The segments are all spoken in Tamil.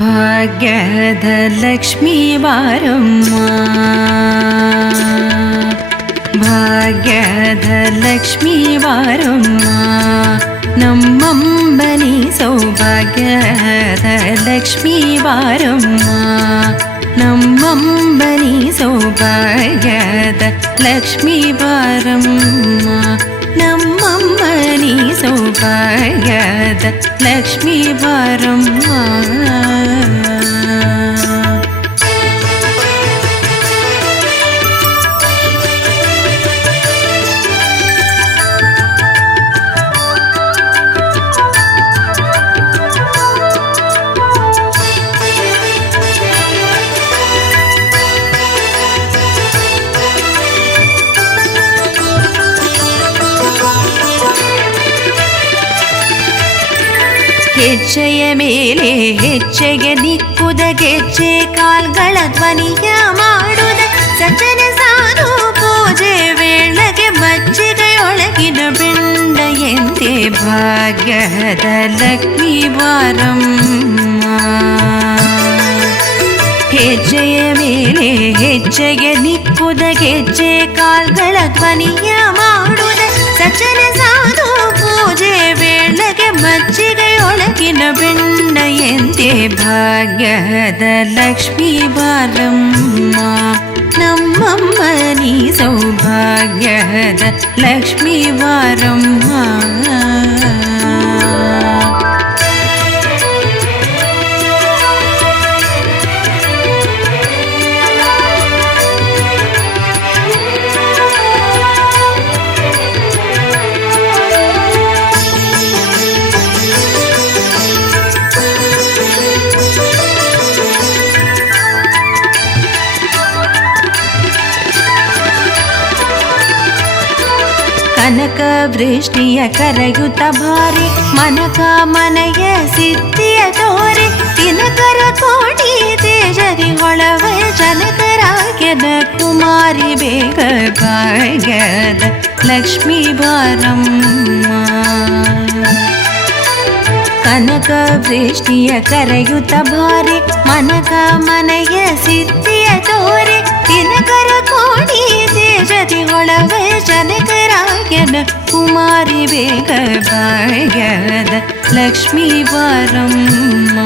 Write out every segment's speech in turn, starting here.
ಭಾಗ್ಯದ ಲಕ್ಷ್ಮೀ ಬಾರಮ್ಮ, ಭಾಗ್ಯದ ಲಕ್ಷ್ಮೀ ಬಾರಮ್ಮ, ನಮ್ಮಂಬನಿ ಸೌಭಾಗ್ಯದ ಲಕ್ಷ್ಮೀ ಬಾರಮ್ಮ, ನಮ್ಮಂಬನಿ ಸೌಭಾಗ್ಯದ ಲಕ್ಷ್ಮೀ ಬಾರಮ್ಮ, ನಮ್ಮಂಬನಿ ಸೌಭಾಗ್ಯದ ಲಕ್ಷ್ಮೀ ಬಾರಮ್ಮ. ಹೆಜ್ಜೆಯ ಮೇಲೆ ಹೆಜ್ಜೆಗೆ ದಿಕ್ಕುದ ಗೆಜ್ಜೆ ಕಾಲ್ಗಳ ಧ್ವನಿಯ ಮಾಡುದ ಸಜ್ಜನ ಸಾಧು ಪೂಜೆ ವೇಳೆಗೆ ಮಜ್ಜಿಗೆಯೊಳಗಿನ ಬೆಂಡ ಎಂದೇ ಭಾಗ್ಯದ ಲಕ್ಷ್ಮೀ ಬಾರಮ್ಮ. ಹೆಜ್ಜೆಯ ಮೇಲೆ ಹೆಜ್ಜೆಗೆ ದಿಕ್ಕುದ ಗೆಜ್ಜೆ ಕಾಲ್ಗಳ ಧ್ವನಿಯ ಮಾಡುದ ಸಜ್ಜನ ಸಾಧು ಪೂಜೆ ವೇಳೆಗೆ ಮಜ್ಜಿಗೆಯೊಳಗಿನ ಬೆಂಡ ಎಂದೇ ಭಾಗ್ಯದ ಲಕ್ಷ್ಮೀ ಬಾರಮ್ಮ, ನಮ್ಮಮ್ಮನಿ ಸೌಭಾಗ್ಯದ ಲಕ್ಷ್ಮೀ ಬಾರಮ್ಮ. ಕನಕ ವೃಷ್ಟಿಯ ಕರೆಯುತ್ತ ಭಾರಿ ಮನಕ ಮನೆಯ ಸಿದ್ಧಿಯ ತೋರಿ ದಿನಕರ ಕೋಟಿ ತೇಜರಿ ಹೊಳವ ಜನಕರಾಗ್ಯದ ಕುಮಾರಿ ಬೇಗ ಭಾಗ್ಯದ ಲಕ್ಷ್ಮೀ ಬಾರಮ್ಮ. ಕನಕ ವೃಷ್ಟಿಯ ಕರೆಯುತ್ತ ಭಾರಿ ಮನಕ ಮನೆಯ ಸಿದ್ಧಿಯ ತೋರಿ ದಿನಕರ ಕೋಟಿ ತೇಜರಿ ಹೊಳವ ಜನಕರಾಗ್ಯದ ಕುಮಾರಿ ಬೇಗ ಭಾಗ್ಯದ ಲಕ್ಷ್ಮೀ ಬಾರಮ್ಮ,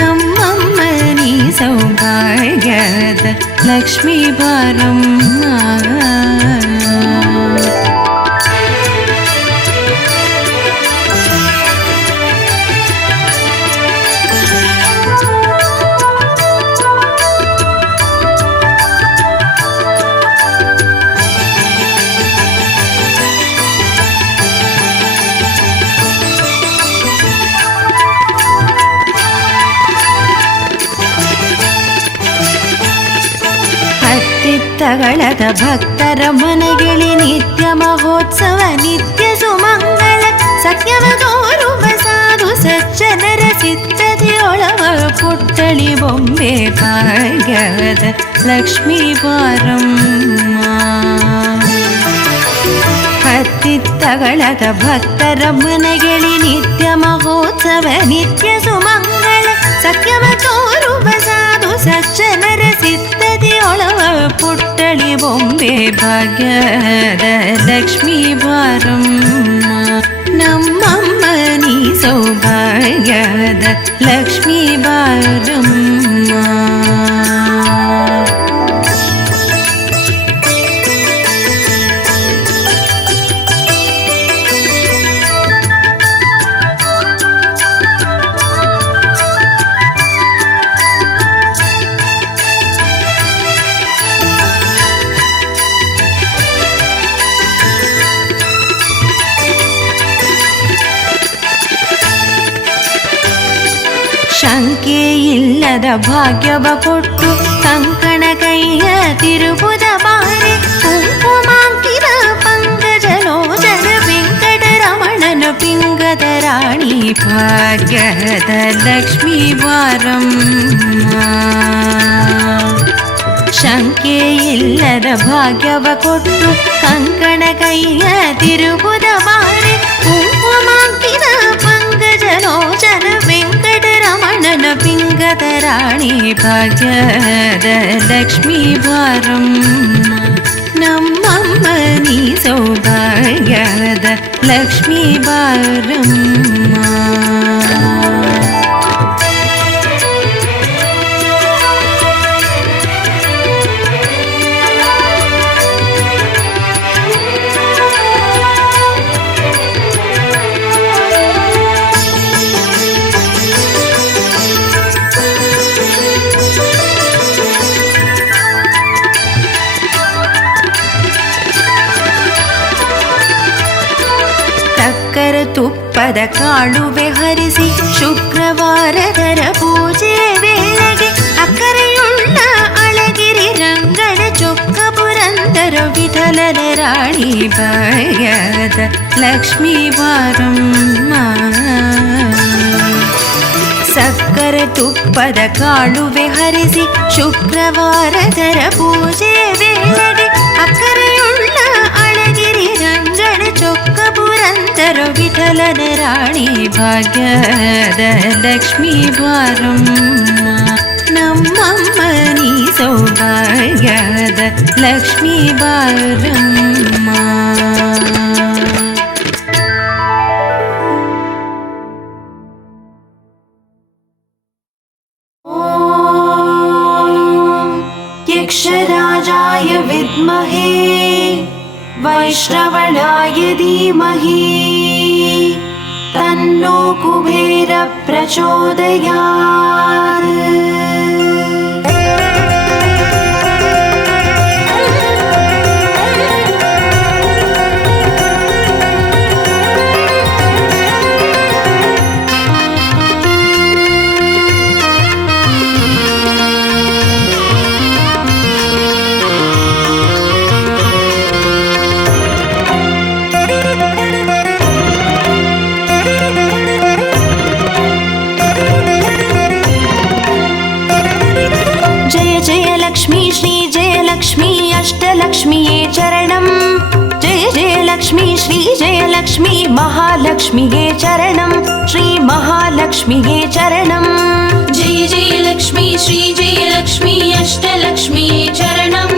ನಮ್ಮಮ್ಮನಿ ಸೌಭಾಗ್ಯದ ಲಕ್ಷ್ಮೀ ಬಾರಮ್ಮ. ತಗಳದ ಭಕ್ತರ ಮನೆಗಿಳಿ ನಿತ್ಯ ಮಹೋತ್ಸವ ನಿತ್ಯ ಸುಮಂಗಳ ಸತ್ಯವ ತೋರುವ ಸಾಧು ಸಜ್ಜನರ ಸಿದ್ಧತೆಯೊಳವ ಪುಟ್ಟಳಿ ಬೊಂಬೆ ಭಾಗ್ಯದ ಲಕ್ಷ್ಮೀ ಬಾರಮ್ಮ. ಹತ್ತಿತ್ತಗಳದ ಭಕ್ತರ ಮನೆಗಿಳಿ ನಿತ್ಯ ಮಹೋತ್ಸವ ನಿತ್ಯ ಸುಮಂಗಳ ಸತ್ಯವ ತೋರುವ ಸಾಧು ಸಜ್ಜನರ ಸಿದ್ಧತೆಯೊಳವ ಪುಟ್ಟಳಿ ಬೊಂಬೆ ಭಾಗ್ಯದ ಲಕ್ಷ್ಮೀ ಬಾರಮ್ಮ, ನಮ್ಮಮ್ಮನಿ ಸೌಭಾಗ್ಯದ ಲಕ್ಷ್ಮೀ ಬಾರಮ್ಮ. ಶಂಕೆ ಇಲ್ಲದ ಭಾಗ್ಯವ ಕೊಟ್ಟು ಕಂಕಣ ಕೈಯ ತಿರುಬುದ ಬಾರಿ ಕುಂಕುಮಾಂಕಿತ ಪಂಕಜಲೋಚನ ವೆಂಕಟರಮಣನ ಪಿಂಗದ ರಾಣಿ ಭಾಗ್ಯದ ಲಕ್ಷ್ಮೀ ಬಾರಮ್ಮ. ಶಂಕೆ ಇಲ್ಲದ ಭಾಗ್ಯವ ಕೊಟ್ಟು ಕಂಕಣ ಕೈಯ ತಿರುಬುದ ಬಾರಿ ಕುಂಕುಮಾಂಕಿತ ಪಂಕಜಲೋಚನ ವೆಂಕಟರಮಣನ ಪಿಂಗದ ರಾಣಿ ಭಾಗ್ಯದ ಲಕ್ಷ್ಮೀ ಬಾರಮ್ಮ ನಮ್ಮಮ್ಮ ನೀ ಸೌಭಾಗ್ಯದ ಲಕ್ಷ್ಮೀ ಬಾರಮ್ಮ. ತುಪ್ಪದ ಕಾಳುವೆ ಹರಿಸಿ ಶುಕ್ರವಾರದರ ಪೂಜೆ ವೇಳೆಗೆ ಅಕ್ಕರೆಯುಳ್ಳ ಅಳಗಿರಿ ರಂಗನ ಚೊಕ್ಕ ಪುರಂದರ ವಿಠಲನ ರಾಣಿ ಭಾಗ್ಯದ ಲಕ್ಷ್ಮೀ ಬಾರಮ್ಮ. ಸಕ್ಕರೆ ತುಪ್ಪದ ಕಾಳುವೆ ಹರಿಸಿ ಶುಕ್ರವಾರದರ ಪೂಜೆ ವೇಳೆಗೆ ಅಕ್ಕರೆಯುಳ್ಳ ಅಳಗಿರಿ ರಂಗನ ಚೊಕ್ಕ ಪುರಂದರ ವಿಠಲನ ರಾಣಿ ಭಾಗ್ಯದ ಲಕ್ಷ್ಮೀ ಬಾರಮ್ಮ ನಮ್ಮಮ್ಮ ನೀ ಸೌಭಾಗ್ಯದ ಲಕ್ಷ್ಮೀ ಬಾರಮ್ಮ. यक्षराजाय विद्महे वैश्रवणाय धीमहि तन्नो कुबेर प्रचोदयात्. अष्टलक्ष्मीये चरणं जय जय लक्ष्मी श्री जय लक्ष्मी महालक्ष्मीये चरणं श्री महालक्ष्मीये चरणं जय जय लक्ष्मी श्री जय लक्ष्मी अष्टलक्ष्मीये चरणं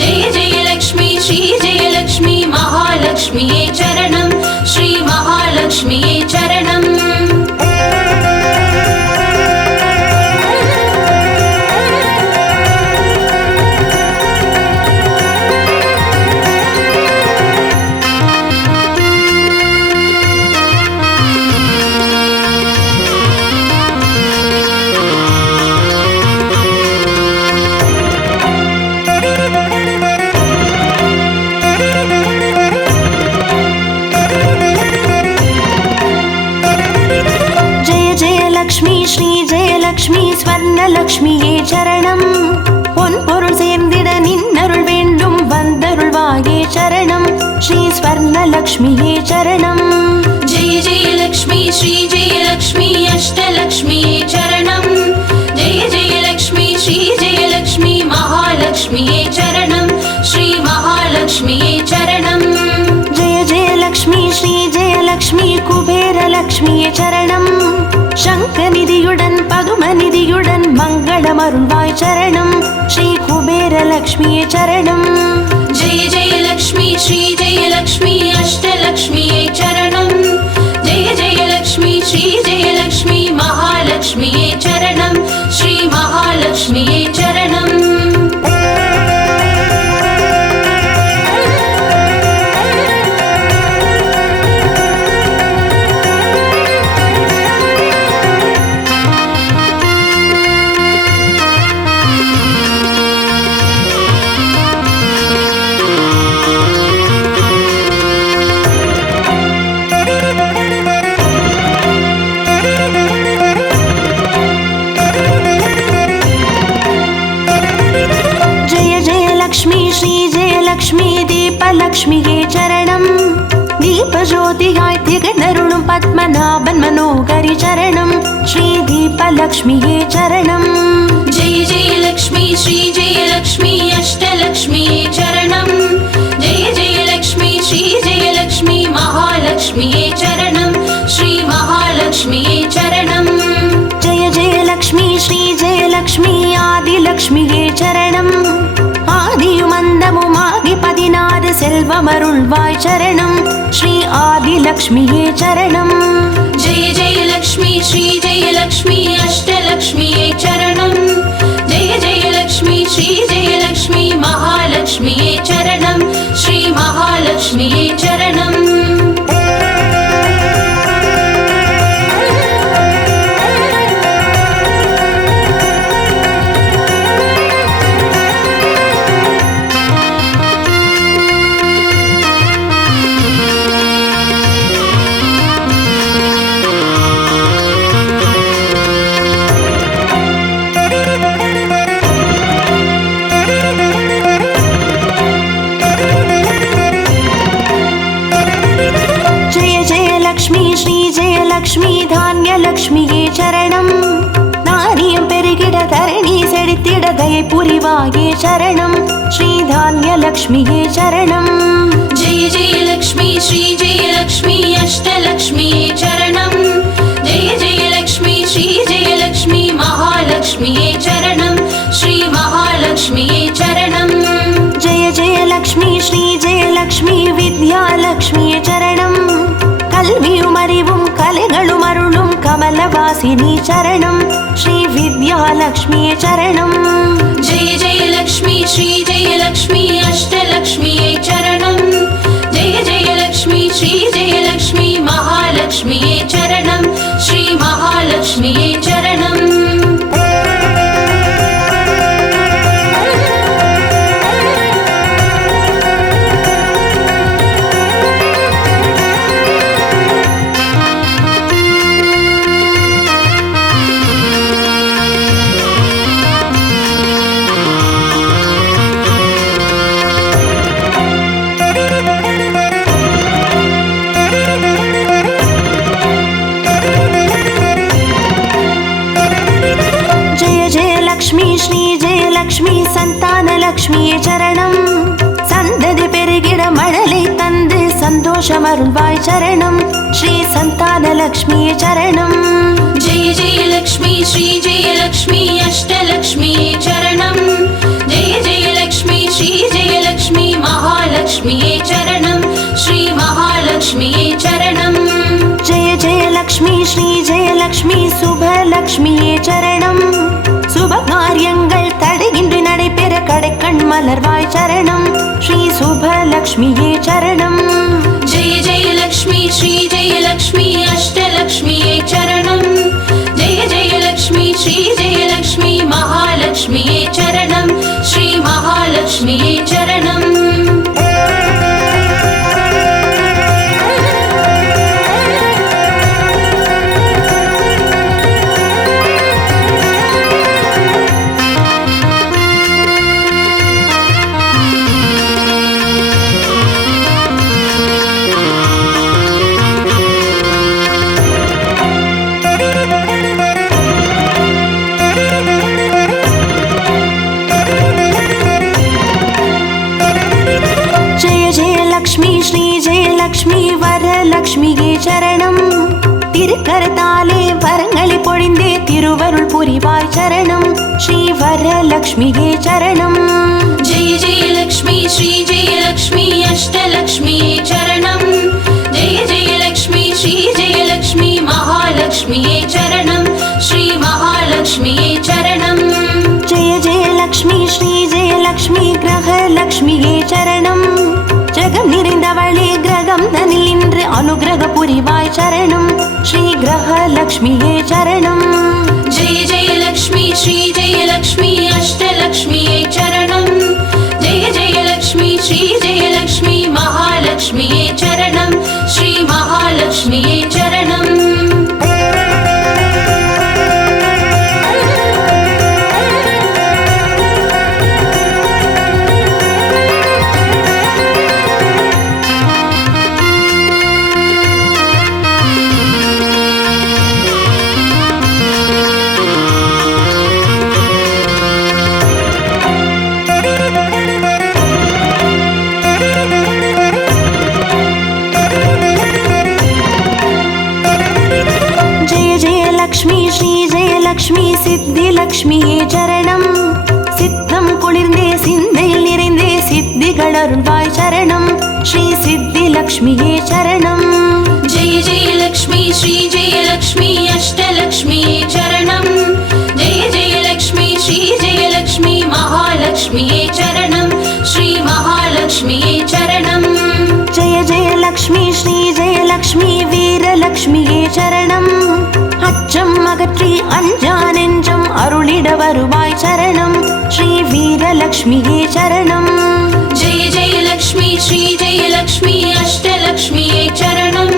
जय जय लक्ष्मी श्री जय लक्ष्मी महालक्ष्मीये चरणं श्री महालक्ष्मीये चरणं. ஸ்வர்ணலக்ஷ்மியே சரணம் பொன்பொருள் சேர்ந்திட நின்னருள் வேண்டும் வந்தருள்வாயே சரணம் ஸ்ரீ ஸ்வர்ணலக்ஷ்மியே சரணம். जय जय लक्ष्मी श्री जय लक्ष्मी अष्टलक्ष्मीये चरणं जय जय लक्ष्मी श्री जय लक्ष्मी महालक्ष्मीये चरणं श्री महालक्ष्मीये चरणं. जय जय लक्ष्मी श्री जय लक्ष्मी कुबेर लक्ष्मीये चरणं शङ्खनिधियुडन् पदुमनिधियुडन् मङ्गलमरुள்வாய் चरणं श्री कुबेर लक्ष्मीये चरणं. जय जय लक्ष्मी श्री जय लक्ष्मी अष्टलक्ष्मीये चरणं जय जय लक्ष्मी श्री जय लक्ष्मी महालक्ष्मीये चरणं श्री महालक्ष्मीये चरणं. லக்ஷ்மியே சரணம் தீபஜோதியாய் திகழ்ந்தருளும் பத்மநாபன் மனோகரி சரணம் ஸ்ரீ தீபலக்ஷ்மியே சரணம். जय जय लक्ष्मी श्री जय लक्ष्मी अष्टलक्ष्मीये चरणं जय जय लक्ष्मी श्री जय लक्ष्मी महालक्ष्मीये चरणं श्री महालक्ष्मीये चरणं. जय जय लक्ष्मी श्री जय लक्ष्मी லக்ஷ்மியே சரணம். ஆதியும் அந்தமுமாகி 16 செல்வமருள்வாய் சரணம். ஸ்ரீ ஆதிலக்ஷ்மியே சரணம். जय जय लक्ष्मी श्री जय लक्ष्मी अष्टलक्ष्मिये चरणं. जय जय लक्ष्मी श्री जय लक्ष्मी महालक्ष्मिये चरणं. श्री महालक्ष्मिये चरणं. லக்ஷ்மி தானியலக்ஷ்மியே சரணம். நாரியம் பெருகிட தரணி செழித்திட தயை புரிவாயே சரணம். ஸ்ரீ தானியலக்ஷ்மியே சரணம். जय जय लक्ष्मी श्री जय लक्ष्मी अष्टलक्ष्मिये चरणं. जय जय लक्ष्मी श्री जय लक्ष्मी महालक्ष्मिये चरणं. श्री महालक्ष्मिये चरणं. जय जय लक्ष्मी श्री जय लक्ष्मी विद्यालक्ष्मिये चरणம். கல்வியும் அறிவும் கலைகளும் அருளும் கமலவாசினி சரணம். ஸ்ரீ வித்யாலக்ஷ்மியே சரணம். जय जय लक्ष्मी श्री जय लक्ष्मी अष्टलक्ष्मिये चरणं. जय जय लक्ष्मी श्री जय लक्ष्मी महालक्ष्मिये चरणं. श्री महालक्ष्मिये चरणं. ஸ்ரீ ஜெயலக்ஷ்மி சந்தானலக்ஷ்மியே சரணம். சந்ததி பெருகிட மழலை தந்து சந்தோஷம் அருள்வாய் சரணம். ஸ்ரீ சந்தானலக்ஷ்மியே சரணம். जय जय लक्ष्मी श्री जय लक्ष्मी अष्टलक्ष्मिये चरणं. जय जय लक्ष्मी श्री जय लक्ष्मी महालक्ष्मिये चरणं. श्री महालक्ष्मिये चरणं. जय जय लक्ष्मी श्री जय लक्ष्मी சுபலக்ஷ்மியே சரணம். சுப காரியங்கள் தடையின்றி நடைபெற கடைக்கண் மலர்வாய் சரணம். ஸ்ரீ சுபலக்ஷ்மியே சரணம். जय जय लक्ष्मी श्री जय लक्ष्मी अष्टलक्ष्मिये चरणं. जय जय लक्ष्मी श्री जय लक्ष्मी महालक्ष्मिये चरणं. श्री महालक्ष्मिये चरणं. ஸ்ரீ ஜெயலக்ஷ்மி வரலக்ஷ்மியே சரணம். திருக்கரத்தாலே வரங்களை பொழிந்தே திருவருள் புரிவாய் சரணம். ஸ்ரீ வரலக்ஷ்மியே சரணம். जय जय लक्ष्मी श्री जय लक्ष्मी अष्टलक्ष्मिये चरणं. जय जय लक्ष्मी श्री जय लक्ष्मी महालक्ष्मिये चरणं. श्री महालक्ष्मिये चरणं. जय जय लक्ष्मी श्री जय लक्ष्मी கிரகலக்ஷ்மியே சரணம். ஜெகம் நிறைந்தவளே கிரகம் தனில் நின்று அனுகிரக புரிவாய் சரணம். ஸ்ரீ கிரகலக்ஷ்மியே சரணம். जय जय लक्ष्मी श्री जय लक्ष्मी अष्टलक्ष्मिये चरणं. जय जय लक्ष्मी श्री जय लक्ष्मी महालक्ष्मिये चरणं. श्री महालक्ष्मिये चरणं. லக்ஷ்மி ஸ்ரீ ஜெயலக்ஷ்மி சித்திலக்ஷ்மியே சரணம். குளிர்ந்தே சிந்தையில் நிறைந்தே சித்திகள் அருள்வாய் சரணம் ஸ்ரீ சித்தி லக்ஷ்மியே சரணம். जय जय लक्ष्मी श्री जय लक्ष्मी अष्टलक्ष्मी चरणं जय जय लक्ष्मी श्री जय लक्ष्मी महालक्ष्मी चरणं श्री महालक्ष्मी चरणं. जय जय लक्ष्मी श्री जय लक्ष्मी வீரலக்ஷ்மியே சரணம். அச்சம் அகற்றி அஞ்சா நெஞ்சம் அருளிட வருவாய் சரணம் ஸ்ரீ வீரலக்ஷ்மியே சரணம். जय जय लक्ष्मी श्री जय लक्ष्मी अष्टलक्ष्मी चरणं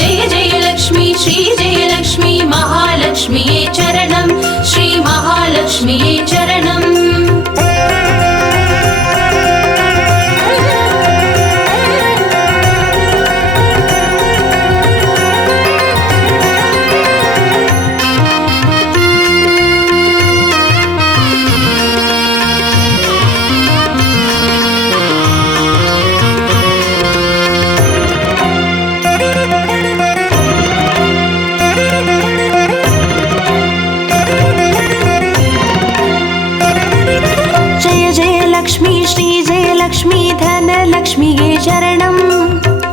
जय जय लक्ष्मी श्री जय लक्ष्मी महालक्ष्मी चरणं श्री महालक्ष्मी चरणं. லக்ஷ்மி ஸ்ரீ ஜெயலக்ஷ்மி தனலக்ஷ்மியே சரணம்.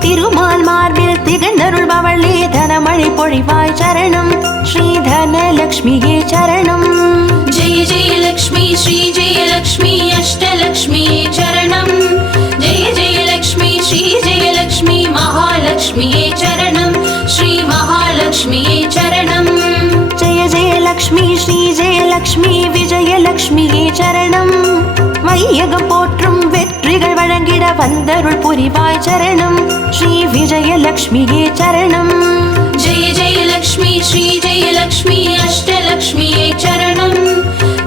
திருமால் மார்பில் திகழ்ந்தருள்பவளே தனமழை பொழிவாய் சரணம் ஸ்ரீ தனலக்ஷ்மியே சரணம். जय जय लक्ष्मी श्री जय लक्ष्मी अष्टलक्ष्मी चरणं जय जय लक्ष्मी श्री जय लक्ष्मी महालक्ष्मी चरणं श्री महालक्ष्मी चरणं. जय जय लक्ष्मी श्री जयलक्ष्मी விஜயலக்ஷ்மியே சரணம். வையகம் போற்றும் வெற்றிகள் வழங்கிட வந்தருள் புரிவாய் சரணம் ஸ்ரீ விஜயலக்ஷ்மியே சரணம். जय जय लक्ष्मी श्री जय लक्ष्मी अष्टलक्ष्मी चरणं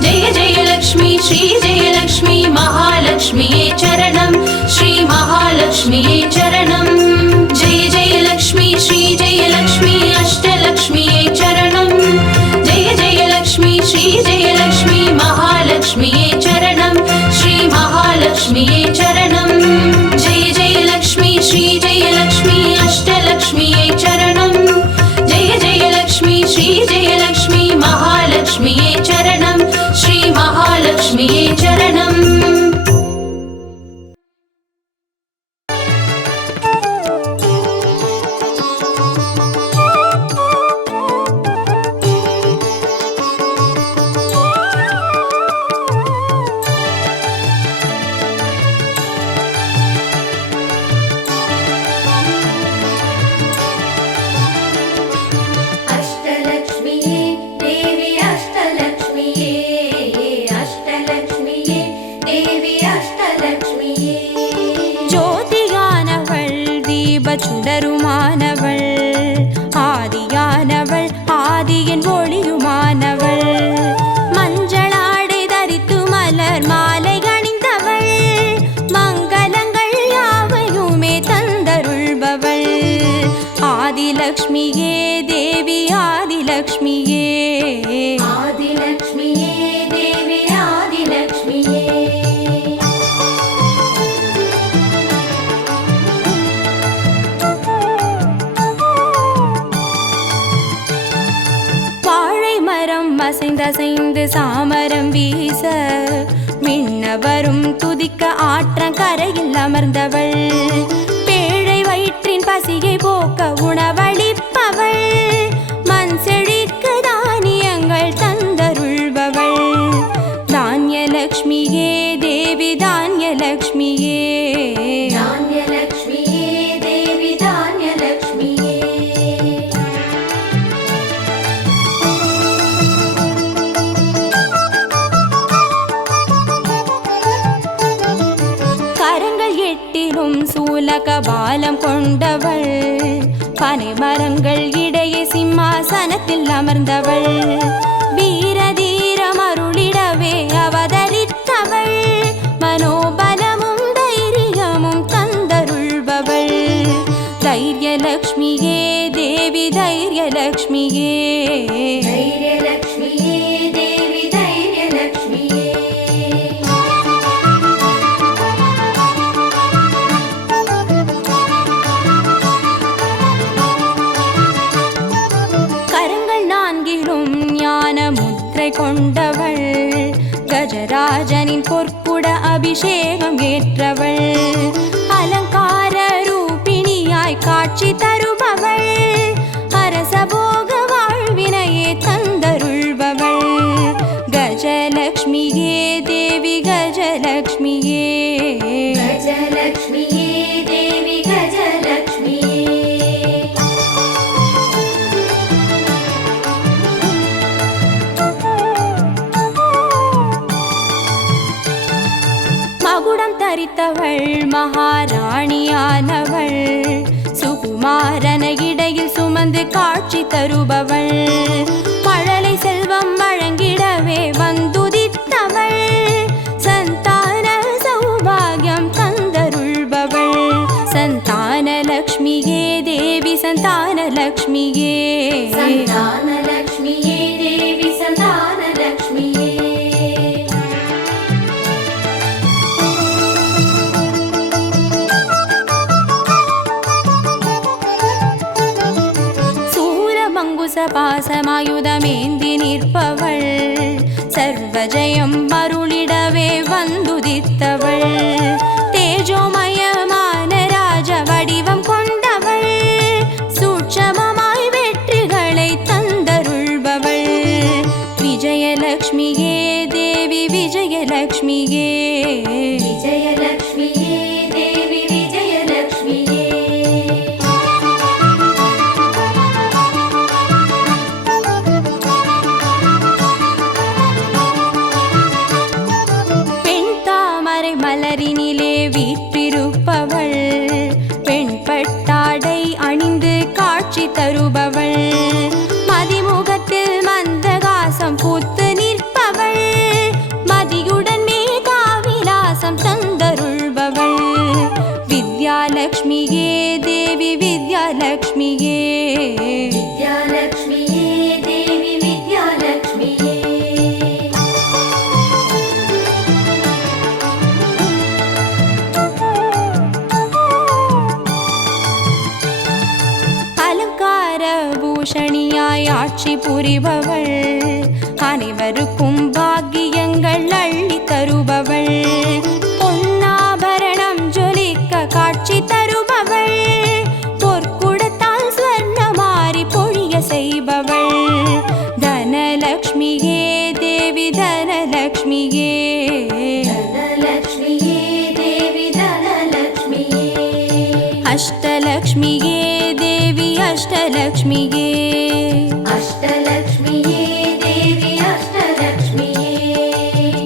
जय जय लक्ष्मी श्री जय लक्ष्मी महालक्ष्मी चरणं श्री महालक्ष्मी चरणं. जय जय लक्ष्मी श्री जय लक्ष्मी अष्टलक्ष्मी चरणं जय जय लक्ष्मी श्री जय लक्ष्मी महालक्ष्मी चरणं श्री महालक्ष्मी चरणं. जय जय लक्ष्मी श्री जय लक्ष्मी अष्टलक्ष्मी चरणं जय जय लक्ष्मी श्री जय लक्ष्मी महालक्ष्मी चरणं श्री महालक्ष्मी चरणं. சுடருமானவள் ஆதியானவள் ஆதியின் ஒளியுமானவள் மஞ்சளாடை தரித்து மலர் மாலை அணிந்தவள் மங்களங்கள் யாவையுமே தந்தருள்பவள் ஆதிலக்ஷ்மியே தேவி ஆதிலக்ஷ்மியே ஆதிலக்ஷ்மியே தேவி ஆதிலக்ஷ்மியே. அசைந்து சாமரம் வீச விண்ணவரும் துதிக்க ஆற்றங்கரையில் அமர்ந்தவள் பேழை வயிற்றின் பசியை போக்க உணவளிப்பவள் மண் செழிக்க தானியங்கள் தந்தருள்பவள் தானியலக்ஷ்மியே தேவி தானியலக்ஷ்மியே தானியலக்ஷ்மியே தேவி தானியலக்ஷ்மியே. சூலகபாலம் கொண்டவள் பனை மரங்கள் இடையே சிம்மாசனத்தில் அமர்ந்தவள் வீரதீரம் அருளிடவே அவதரித்தவள் மனோபலமும் தைரியமும் தந்தருள்பவள் தைரியலக்ஷ்மியே தேவி தைரியலக்ஷ்மியே தைரியலக்ஷ்மியே தேவி தைரியலக்ஷ்மியே. கொண்டவள் கஜராஜனின் பொற்குட அபிஷேகம் ஏற்றவள் அலங்கார ரூபிணியாய் காட்சி தருபவள் அரசபோக வாழ்வினையே தந்தருள்பவள் கஜலக்ஷ்மியே தேவி கஜலக்ஷ்மியே கஜலக்ஷ்மியே தேவி கஜலக்ஷ்மியே மகுடம் தரித்தவள் மகாராணியானவள் சுகுமாரன இடையில் சுமந்து காட்சி தருபவள் மழலை செல்வம் வழங்கிடவே வந்துதித்தவள் சந்தான சௌபாகியம் தந்தருள்பவள் சந்தான லக்ஷ்மியே தேவி சந்தான லக்ஷ்மியே சந்தான லக்ஷ்மியே தேவி சந்தான லக்ஷ்மியே பாசமாயுதமேந்தி நிற்பவள் சர்வஜயம் மருளிடவே வந்துதித்தவள் தேஜோமயமான ராஜ வடிவம் கொண்டவள் சூட்சமமாய் வெற்றிகளை தந்தருள்பவள் விஜயலக்ஷ்மியே தேவி விஜயலக்ஷ்மியே விஜயலக்ஷ்மியே தேவி விஜயலக்ஷ்மியே மலரினிலே வீற்றிருப்பவள் பெண்பட்டாடை அணிந்து காட்சி தருபவள் மதிமுகத்தில் மந்தகாசம் பூத்து நிற்பவள் மதியுடன் மேகாவிலாசம் தந்தருள்பவள் வித்யாலக்ஷ்மியே தேவி வித்யாலக்ஷ்மியே வித்யாலக்ஷ்மியே தேவி வித்யாலக்ஷ்மியே பூஷணியாய் ஆட்சி புரிபவள் அனைவருக்கும் பாக்கியங்கள் அள்ளி தருபவள் பொன்னாபரணம் ஜொலிக்க காட்சி தருபவள் பொற்குடத்தால் ஸ்வர்ணமாரி பொழிய செய்பவள் தனலக்ஷ்மியே தேவி தனலக்ஷ்மியே தனலக்ஷ்மியே தேவி தனலக்ஷ்மியே அஷ்டலக்ஷ்மியே தேவி அஷ்டலக்ஷ்மியே அஷ்டலக்ஷ்மியே தேவி அஷ்டலக்ஷ்மியே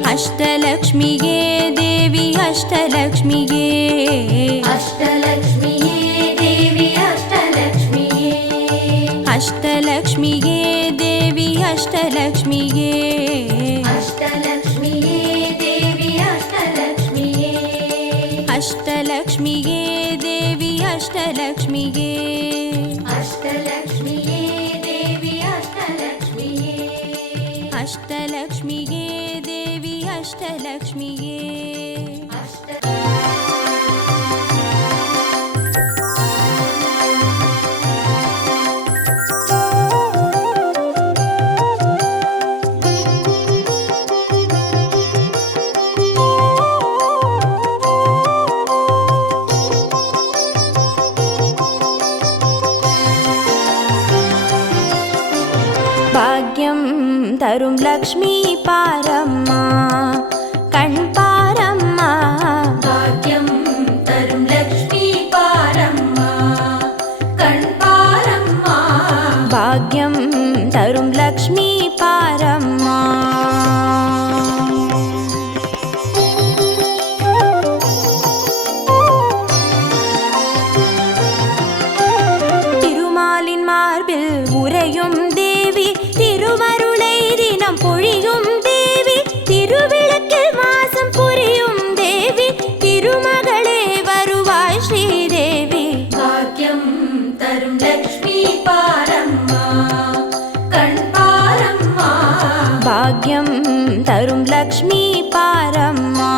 அஷ்டலக்ஷ்மியே தேவி அஷ்டலக்ஷ்மியே அஷ்டலக்ஷ்மியே தேவி அஷ்டலக்ஷ்மியே அஷ்டலக்ஷ்மியே தேவி அஷ்டலக்ஷ்மியே அஷ்டலக்ஷ்மியே தேவி அஷ்டலக்ஷ்மியே அஷ்டலக்ஷ்மியே தேவி அஷ்டலக்ஷ்மியே அஷ்டலக்ஷ்மியே தேவி அஷ்டலக்ஷ்மியே அஷ்டலக்ஷ்மியே தேவி அஷ்டலக்ஷ்மியே பாக்யம் தரும் லக்ஷ்மி பாரம்மா கண் பாரம்மா பாக்யம் தரும் லக்ஷ்மி பாரம்மா கண் பாரம்மா பாக்யம் தரும் லக்ஷ்மி பாரம்மா திருமாலின் மார்பில் உறையும் தேவி திருவருளை தினம் பொழியும் தேவி திருவிளக்கில் மாசம் புரியும் தேவி திருமகளே வருவாய் ஸ்ரீதேவி பாக்யம் தரும் லக்ஷ்மி பாரம்மா கண் பாரம்மா பாக்யம் தரும் லக்ஷ்மி பாரம்மா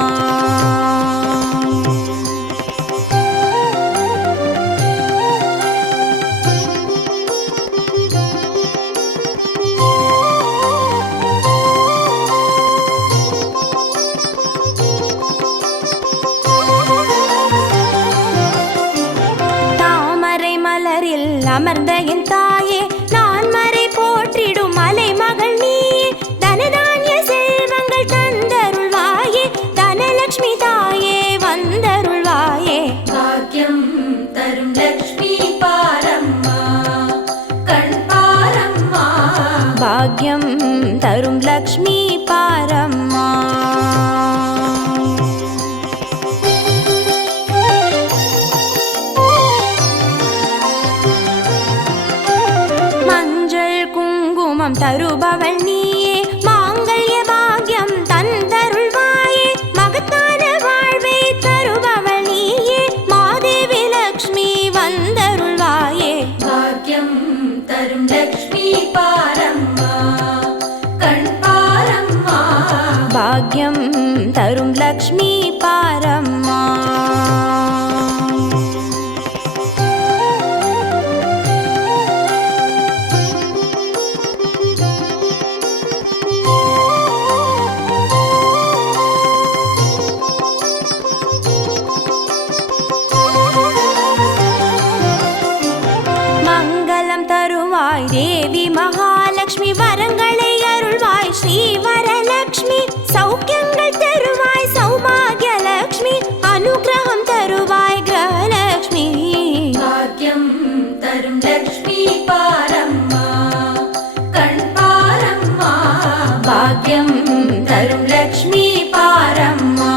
என் தாயே நான் மறை போற்றிடும் மலை மகள் நீயே தனதானிய செல்வங்கள் தந்தருள்வாயே தனலட்சுமி தாயே வந்தருள்வாயே பாக்கியம் தரும் லக்ஷ்மி பாரம்மா கண் பாரம்மா பாக்யம் தரும் லக்ஷ்மி பாரம்மா மஞ்சள் குங்குமம் தருபவள் நீயே மாங்கல்ய பாக்யம் தந்தருள்வாயே மகத்தான வாழ்வை தருபவள் நீயே மாதேவி லக்ஷ்மி வந்தருள்வாயே பாக்கியம் தரும் லக்ஷ்மி பாரம்மா கண் பாரம்மா பாக்யம் தரும் லக்ஷ்மி பாரம்மா மங்களம் தருவாய் தேவி மகாலட்சுமி வரங்களை அருள்வாய் ஸ்ரீ வரலட்சுமி சௌக்கியங்கள் தருவாய் சௌபாகிய லட்சுமி அனுகிரகம் தருவாய் கிரகலட்சுமி பாக்கியம் தரும் லக்ஷ்மி பாரம்மா கண் பாரம்மா பாக்யம் தரும் லக்ஷ்மி பாரம்மா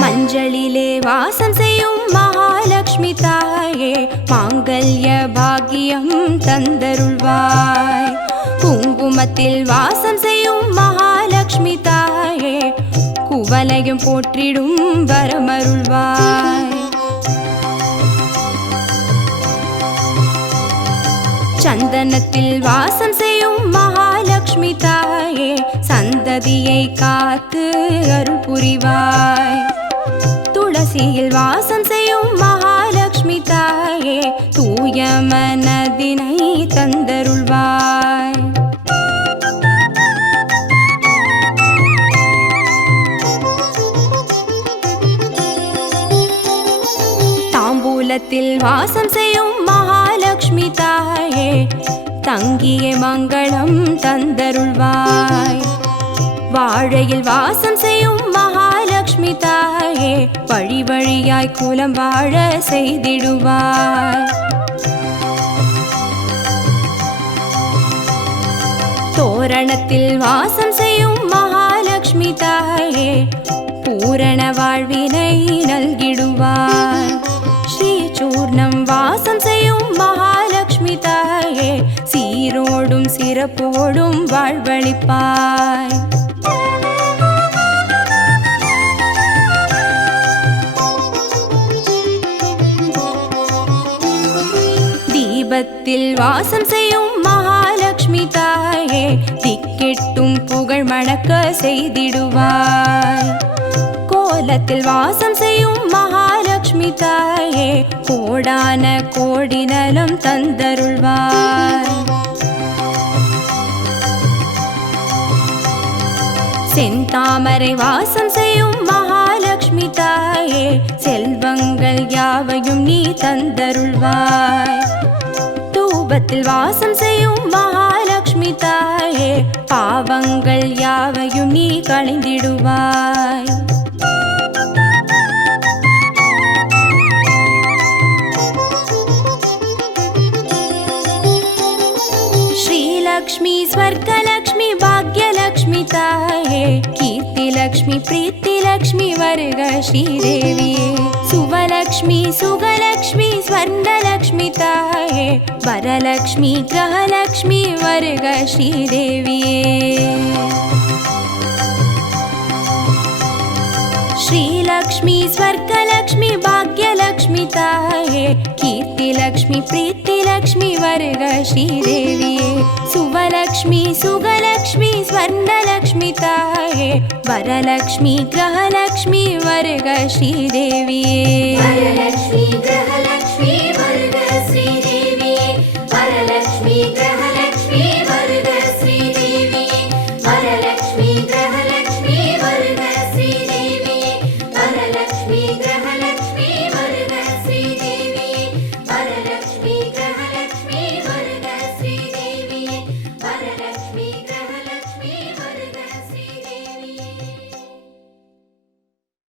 மஞ்சளிலே வாசம் செய்யும் மகாலட்சுமி தாயே மாங்கல்ய பாக்கியம் தந்தருள்வாய் குங்குமத்தில் வாசம் செய்யும் மகாலட்சுமி தாயே குவலையும் போற்றிடும் வரமருள்வாய் சந்தனத்தில் வாசம் செய்யும் மகாலட்சுமி தாயே சந்ததியை காத்து அருள் புரிவாய் துளசியில் வாசம் செய்யும் மகாலட்சுமி தாயே தூய மனதினை தந்தருள்வாய் தாம்பூலத்தில் வாசம் செய்யும் மகாலட்சுமி தாயே தங்கிய மங்களம் தந்தருள்வாய் வாழையில் வாசம் செய்யும் மகாலட்சுமி தாயே வழி வழியாய் குலம் வாழ செய்திடுவாய் தோரணத்தில் வாசம் செய்யும் மகாலட்சுமி தாயே பூரண வாழ்வினை நல்கிடுவாய் ஸ்ரீ சூர்ணம் வாசம் செய்யும் மகாலட்சுமி தாயே சீரோடும் சிறப்போடும் வாழ்வளிப்பாய் தீபத்தில் வாசம் செய்யும் மகாலட்சுமி தாயே திக்கெட்டும் புகழ் மணக்க செய்திடுவாய் கோலத்தில் வாசம் செய்யும் மகாலட்சுமி தாயே கோடான கோடி நலம் தந்தருள்வாய் செந்தாமரை வாசம் செய்யும் மகாலட்சுமி தாயே செல்வங்கள் யாவையும் நீ தந்தருள்வாய் தூபத்தில் வாசம் செய்யும் மகாலட்சுமி தாயே பாவங்கள் யாவையும் நீ களைந்திடுவாய் श्रीलक्ष्मी स्वर्गलक्ष्मी भाग्यलक्ष्मी ताये कीर्तिलक्ष्मी प्रीतिलक्ष्मी वर्ग श्रीदेविये सुवलक्ष्मी सुगलक्ष्मी स्वर्णलक्ष्मी ताये वरलक्ष्मी ग्रहलक्ष्मी वर्ग श्रीदेविये श्रीलक्ष्मी स्वर्गलक्ष्मी भाग्यलक्ष्मी ताये कीर्तिलक्ष्मी प्रीतिलक्ष्मी वर्ग श्रीदेविये सुवलक्ष्मी सुगलक्ष्मी स्वर्णलक्ष्मी ताये वरलक्ष्मी ग्रहलक्ष्मी वर्ग श्रीदेविये वरलक्ष्मी ग्रहलक्ष्मी वर्ग श्री